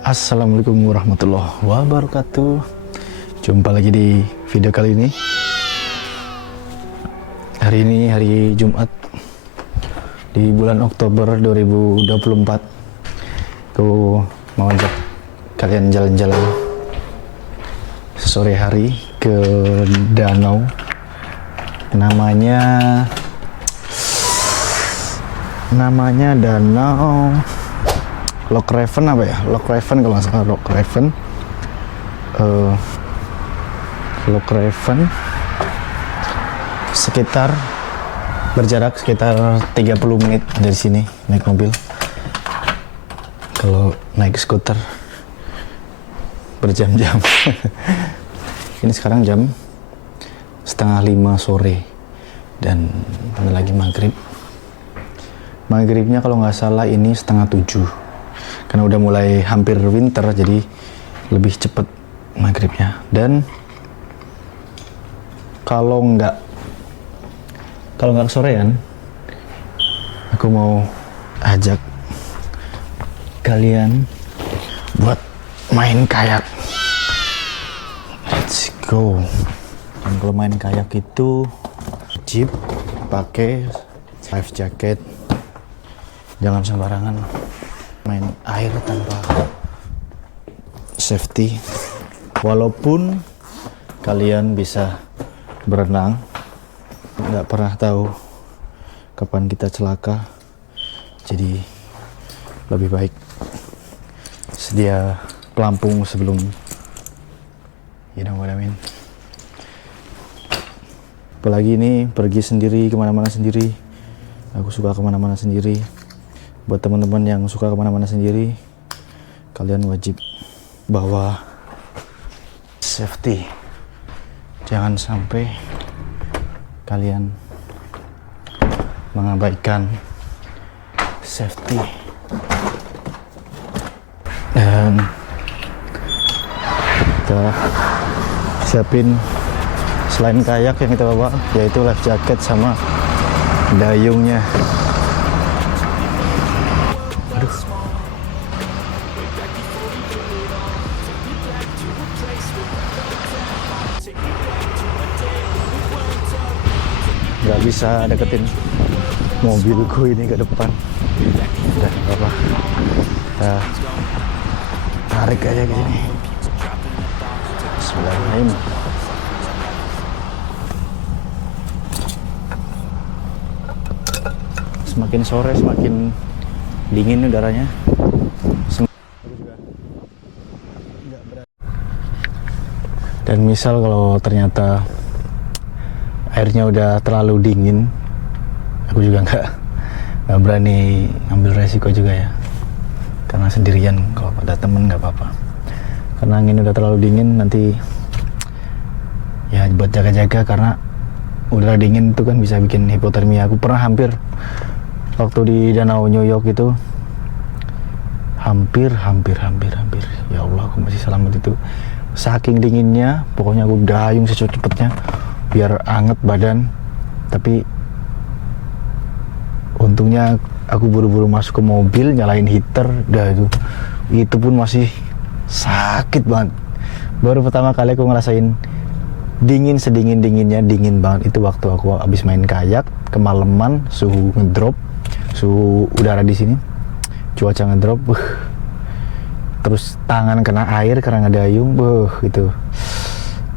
Assalamualaikum warahmatullahi wabarakatuh. Jumpa lagi di video kali ini. Hari ini hari Jumat di bulan Oktober 2024. Aku mau ajak kalian jalan-jalan sore hari ke danau. Namanya danau Loch Raven apa ya? Loch Raven kalau nggak salah, Loch Raven. Loch Raven berjarak sekitar 30 menit dari sini naik mobil. Kalau naik skuter berjam-jam. Ini sekarang jam 4:30 sore dan lagi maghrib. Maghribnya kalau nggak salah ini 6:30. Karena udah mulai hampir winter, jadi lebih cepet maghribnya. Dan kalau nggak kesorean, aku mau ajak kalian buat main kayak. Let's go. Dan kalau main kayak itu wajib pakai life jacket. Jangan sembarangan main air tanpa safety. Walaupun kalian bisa berenang, nggak pernah tahu kapan kita celaka. Jadi lebih baik sedia pelampung sebelum, you know what I mean. Apalagi ini pergi sendiri, kemana-mana sendiri. Aku suka kemana-mana sendiri. Buat teman-teman yang suka kemana-mana sendiri, kalian wajib bawa safety. Jangan sampai kalian mengabaikan safety. Dan kita siapin selain kayak yang kita bawa, yaitu life jacket sama dayungnya. Nggak bisa deketin mobilku ini ke depan. Udah nggak apa, kita tarik aja ke sini. Bismillahirrahmanirrahim. Semakin sore semakin dingin udaranya. Dan misal kalau ternyata airnya udah terlalu dingin, aku juga nggak berani ngambil resiko juga ya, karena sendirian. Kalau ada temen nggak apa-apa, karena angin udah terlalu dingin. Nanti ya buat jaga-jaga, karena udara dingin itu kan bisa bikin hipotermia. Aku pernah hampir waktu di danau New York itu, hampir ya Allah, aku masih selamat itu. Saking dinginnya, pokoknya aku dayung secepat-cepatnya biar anget badan. Tapi untungnya aku buru-buru masuk ke mobil, nyalain heater. Udah itu pun masih sakit banget. Baru pertama kali aku ngerasain dingin sedingin-dinginnya, dingin banget itu waktu aku habis main kayak kemalaman. Suhu ngedrop, suhu udara di sini, cuaca ngedrop. Terus tangan kena air karena ngedayung, itu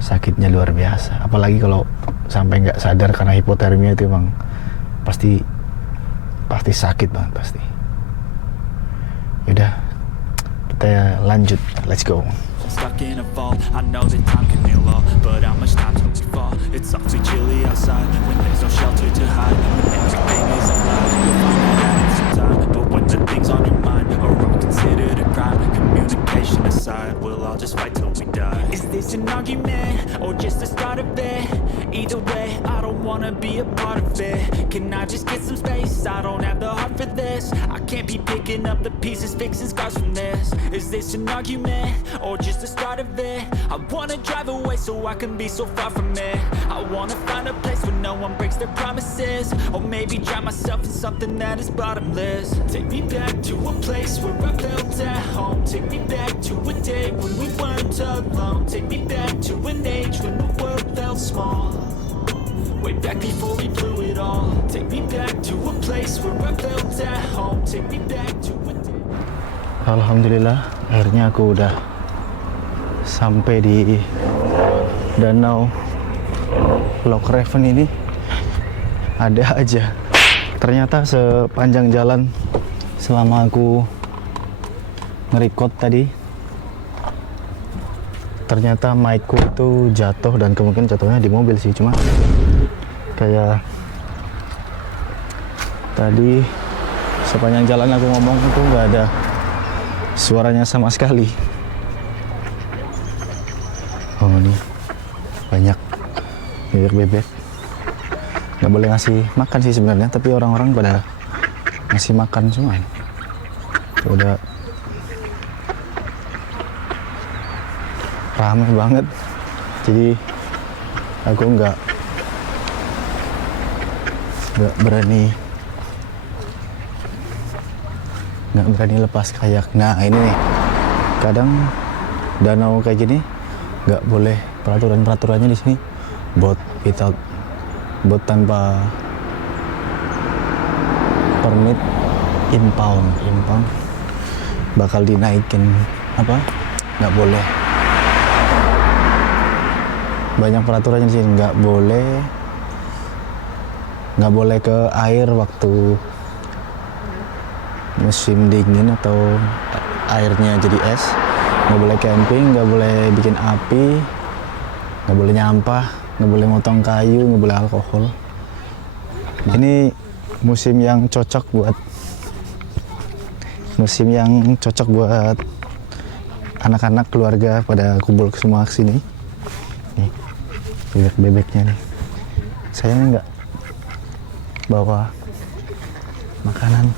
sakitnya luar biasa. Apalagi kalau sampai nggak sadar karena hipotermia, itu emang pasti sakit banget pasti. Yaudah, kita lanjut, let's go. Stuck in a vault, I know that time can heal all, but how much time till we fall? It's awfully chilly outside when there's no shelter to hide. When everything is a lie, you'll find that out in some time. But when the things on your mind are all considered a crime, communication aside, we'll all just fight till we die. Is this an argument or just the start of it? Either way, I don't wanna be a part of it. Can I just get some space? I don't have the heart for this. I can't be picking up the pieces, fixing scars from this. Is this an argument or just the start of it? I wanna drive away so I can be so far from it. I wanna find a place where no one breaks their promises, or maybe drown myself in something that is bottomless. Take me back to a place where I felt at home. Take me back Alhamdulillah, akhirnya aku udah sampai di danau Lochreven ini. Ada aja. Ternyata sepanjang jalan selama aku nge-record tadi, ternyata mic-ku itu jatuh, dan kemungkinan jatuhnya di mobil sih. Cuma kayak tadi sepanjang jalan aku ngomong itu nggak ada suaranya sama sekali. Oh, ini banyak bebek-bebek. Nggak boleh ngasih makan sih sebenarnya, tapi orang-orang pada ngasih makan semua. Udah ramai banget, jadi aku nggak berani lepas kayak. Nah, ini nih, kadang danau kayak gini nggak boleh, peraturannya di sini boat tanpa permit impound bakal dinaikin nggak boleh. Banyak peraturannya di sini, nggak boleh ke air waktu musim dingin atau airnya jadi es, nggak boleh camping, nggak boleh bikin api, nggak boleh nyampah, nggak boleh motong kayu, nggak boleh alkohol. Ini musim yang cocok buat anak-anak keluarga pada kumpul semua ke sini. Nih, bebek-bebeknya nih. Saya nggak bawa makanan.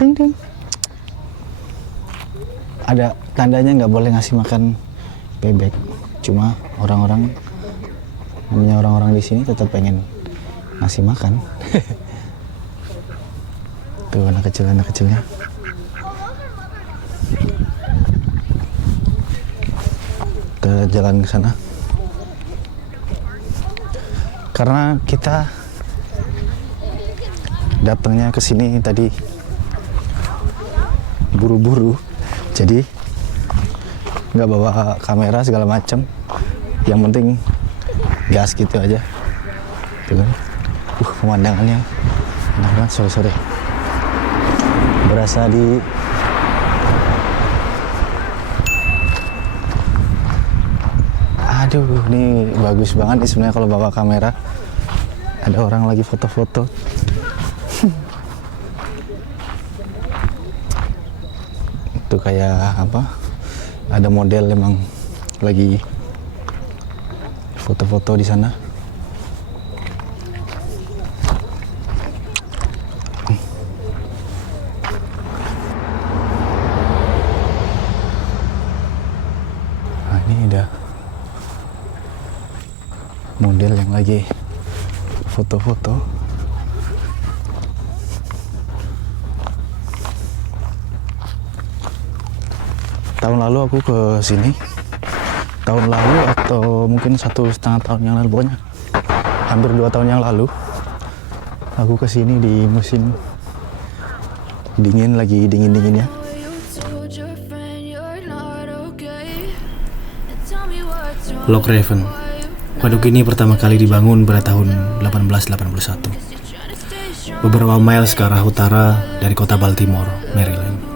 Ding ding. Ada tandanya nggak boleh ngasih makan bebek. Cuma orang-orang di sini tetap pengen ngasih makan. Tuh anak kecilnya. Kita jalan ke sana. Karena kita datangnya ke sini tadi buru-buru, jadi nggak bawa kamera segala macam. Yang penting gas gitu aja. Tuh kan, pemandangannya enak banget sore-sore. Berasa di ini bagus banget nih sebenarnya kalau bawa kamera. Ada orang lagi foto-foto. Itu kayak ada model emang lagi foto-foto di sana. Nah, ini ada model yang lagi foto-foto. Tahun lalu aku ke sini, tahun lalu atau mungkin 1,5 tahun yang lalu, pokoknya hampir 2 tahun yang lalu aku ke sini di musim dingin, lagi dingin-dinginnya. Lochreven, waduk ini pertama kali dibangun pada tahun 1881, beberapa miles ke arah utara dari kota Baltimore, Maryland.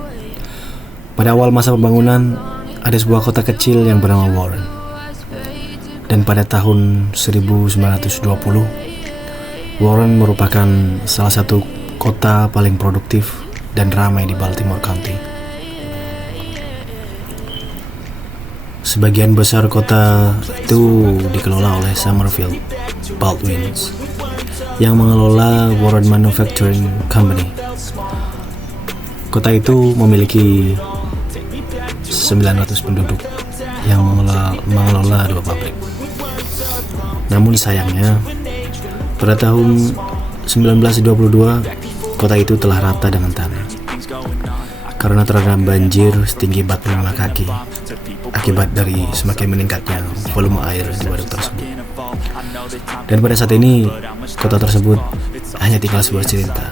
Pada awal masa pembangunan, ada sebuah kota kecil yang bernama Warren. Dan pada tahun 1920, Warren merupakan salah satu kota paling produktif dan ramai di Baltimore County. Sebagian besar kota itu dikelola oleh Somerville Baldwins yang mengelola Warren Manufacturing Company. Kota itu memiliki 900 penduduk yang mengelola 2 pabrik. Namun sayangnya, pada tahun 1922, kota itu telah rata dengan tanah karena terendam banjir setinggi 45 kaki akibat dari semakin meningkatnya volume air di waduk tersebut. Dan pada saat ini, kota tersebut hanya tinggal sebuah cerita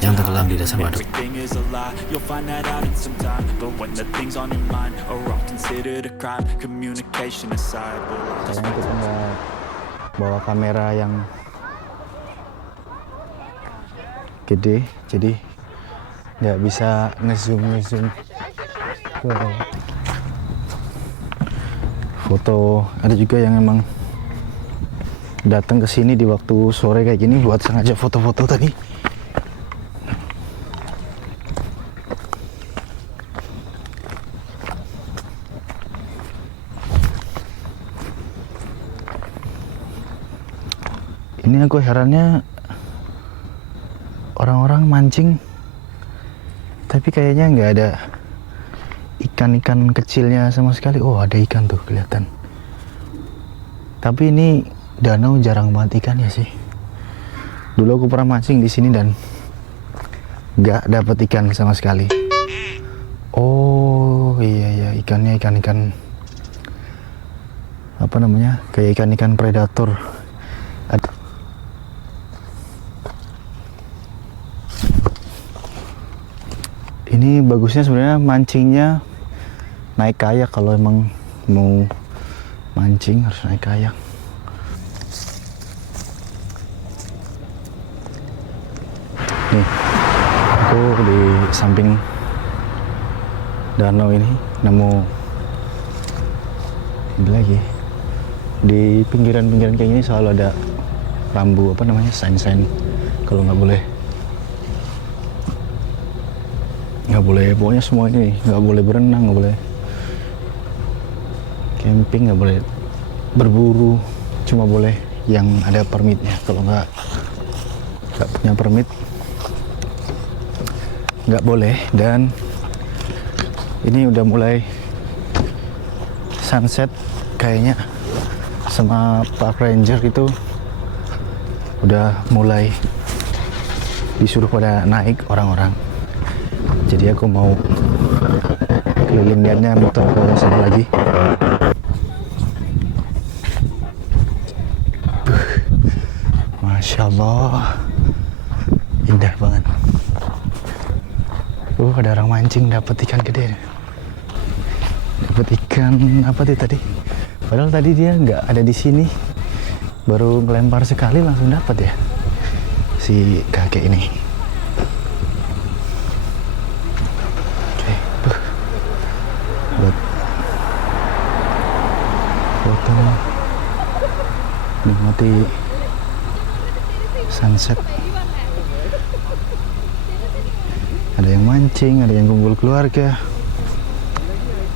yang tenggelam di dasar waduk. Everything is a lie, you'll find that out in some time. But when the things on your mind are all considered a crime, communication aside, Kayaknya kita nggak bawa kamera yang gede, jadi nggak bisa ngezoom foto. Ada juga yang emang datang ke sini di waktu sore kayak gini buat sengaja foto-foto tadi. Ini aku herannya orang-orang mancing tapi kayaknya nggak ada ikan-ikan kecilnya sama sekali. Oh, ada ikan tuh kelihatan. Tapi ini danau jarang banget ikannya sih. Dulu aku pernah mancing di sini dan nggak dapet ikan sama sekali. Oh iya, ikannya ikan apa namanya, kayak ikan predator. Ini bagusnya sebenarnya mancingnya naik kayak. Kalau emang mau mancing harus naik kayak. Nih, aku di samping danau ini nemu ini lagi. Di pinggiran-pinggiran kayak gini selalu ada rambu, apa namanya, sign kalau nggak boleh, pokoknya semua ini nggak boleh berenang, nggak boleh camping, nggak boleh berburu, cuma boleh yang ada permitnya. Kalau nggak punya permit nggak boleh. Dan ini udah mulai sunset kayaknya, sama Park Ranger itu udah mulai disuruh pada naik orang-orang. Jadi aku mau keliling lihatnya, muter ke sana lagi. Masya Allah, indah banget. Ada orang mancing dapat ikan gede. Dapat ikan apa tuh tadi? Padahal tadi dia nggak ada di sini, baru ngelempar sekali langsung dapat ya si kakek ini. Buat foto, nikmati sunset. Ada yang mancing, ada yang kumpul keluarga,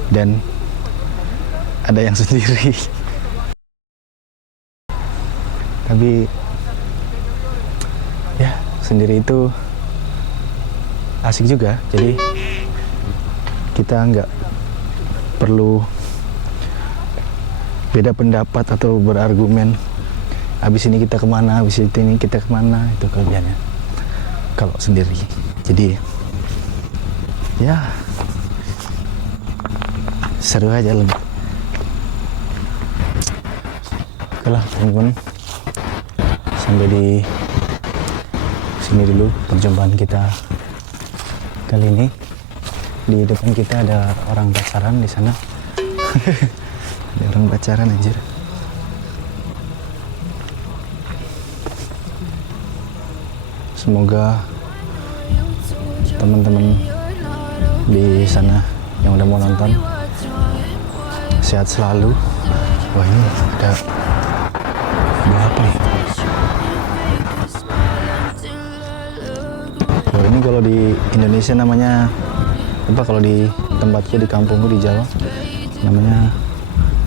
dan ada yang sendiri. Tapi ya, sendiri itu asik juga. Jadi kita nggak perlu beda pendapat atau berargumen. Habis ini kita kemana, habis ini kita kemana, itu kelebihannya kalau sendiri. Jadi ya seru aja lebih. Oke lah teman-teman, sampai di sini dulu perjumpaan kita kali ini. Di depan kita ada orang pacaran di sana. Ada orang pacaran anjir. Semoga teman-teman di sana yang udah mau nonton sehat selalu. Wah, ini ada apa nih? Oh, ini kalau di Indonesia namanya apa, kalau di tempatku di kampungku di Jawa namanya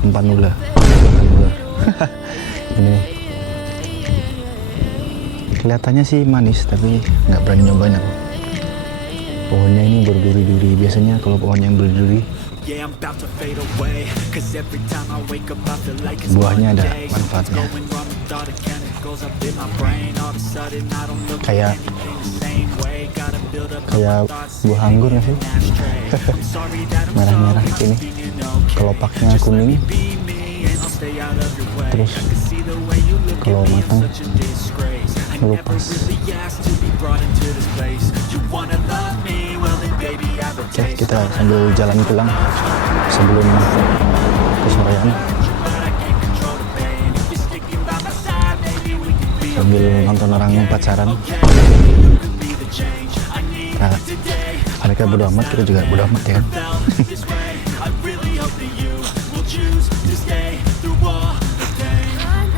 empanula. Ini nih. Kelihatannya sih manis tapi nggak berani nyobain aku. Pohonnya ini berduri-duri. Biasanya kalau pohonnya yang berduri buahnya ada manfaatnya. Kayak buah anggur nggak sih? Merah-merah ini, kelopaknya kuning, terus kalau matang ngelupas. Oke, kita sambil jalan pulang sebelum kesorean, sambil nonton orang pacaran. Nah, mereka bodo amat, kita juga bodo amat ya.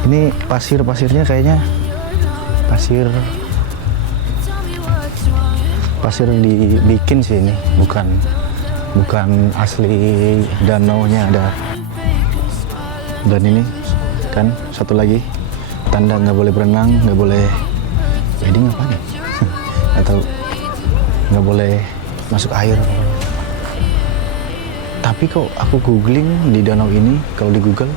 Ini pasirnya kayaknya pasir dibikin sih ini, bukan asli danaunya ada. Dan ini kan satu lagi tanda nggak boleh berenang, nggak boleh wedding apa nih atau nggak boleh masuk air. Tapi kok aku googling di danau ini, kalau di Google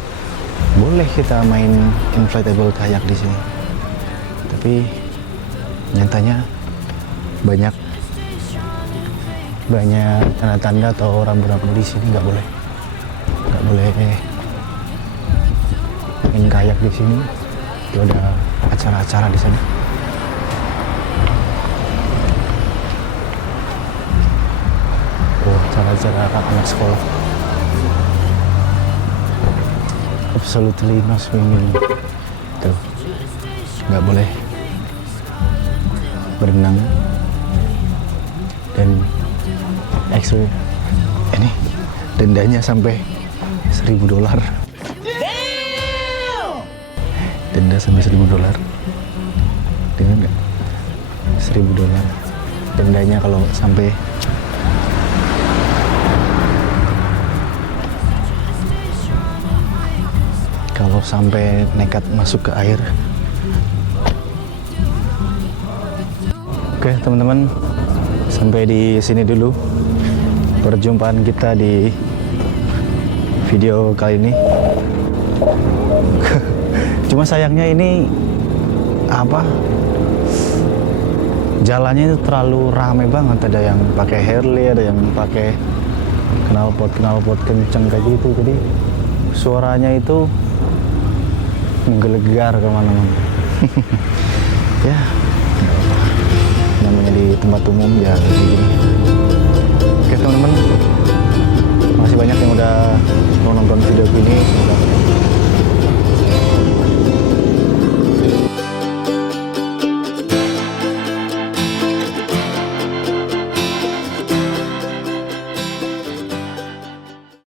boleh kita main inflatable kayak di sini. Tapi nyatanya banyak tanda-tanda atau rambu-rambu di sini nggak boleh main kayak di sini. Itu ada acara-acara di sana. Oh, acara-acara anak sekolah. Absolutely no swimming. Tuh, nggak boleh berenang. Dan actually ini dendanya sampai $1.000. Denda sampai $1.000. Dengar nggak? $1.000 dendanya kalau sampai nekat masuk ke air. Oke teman-teman, sampai di sini dulu perjumpaan kita di video kali ini. Cuma sayangnya ini jalannya itu terlalu ramai banget. Ada yang pakai Harley, ada yang pakai knalpot kenceng kayak gitu. Jadi suaranya itu menggelegar kemana-mana. Ya, namanya di tempat umum ya kayak gini.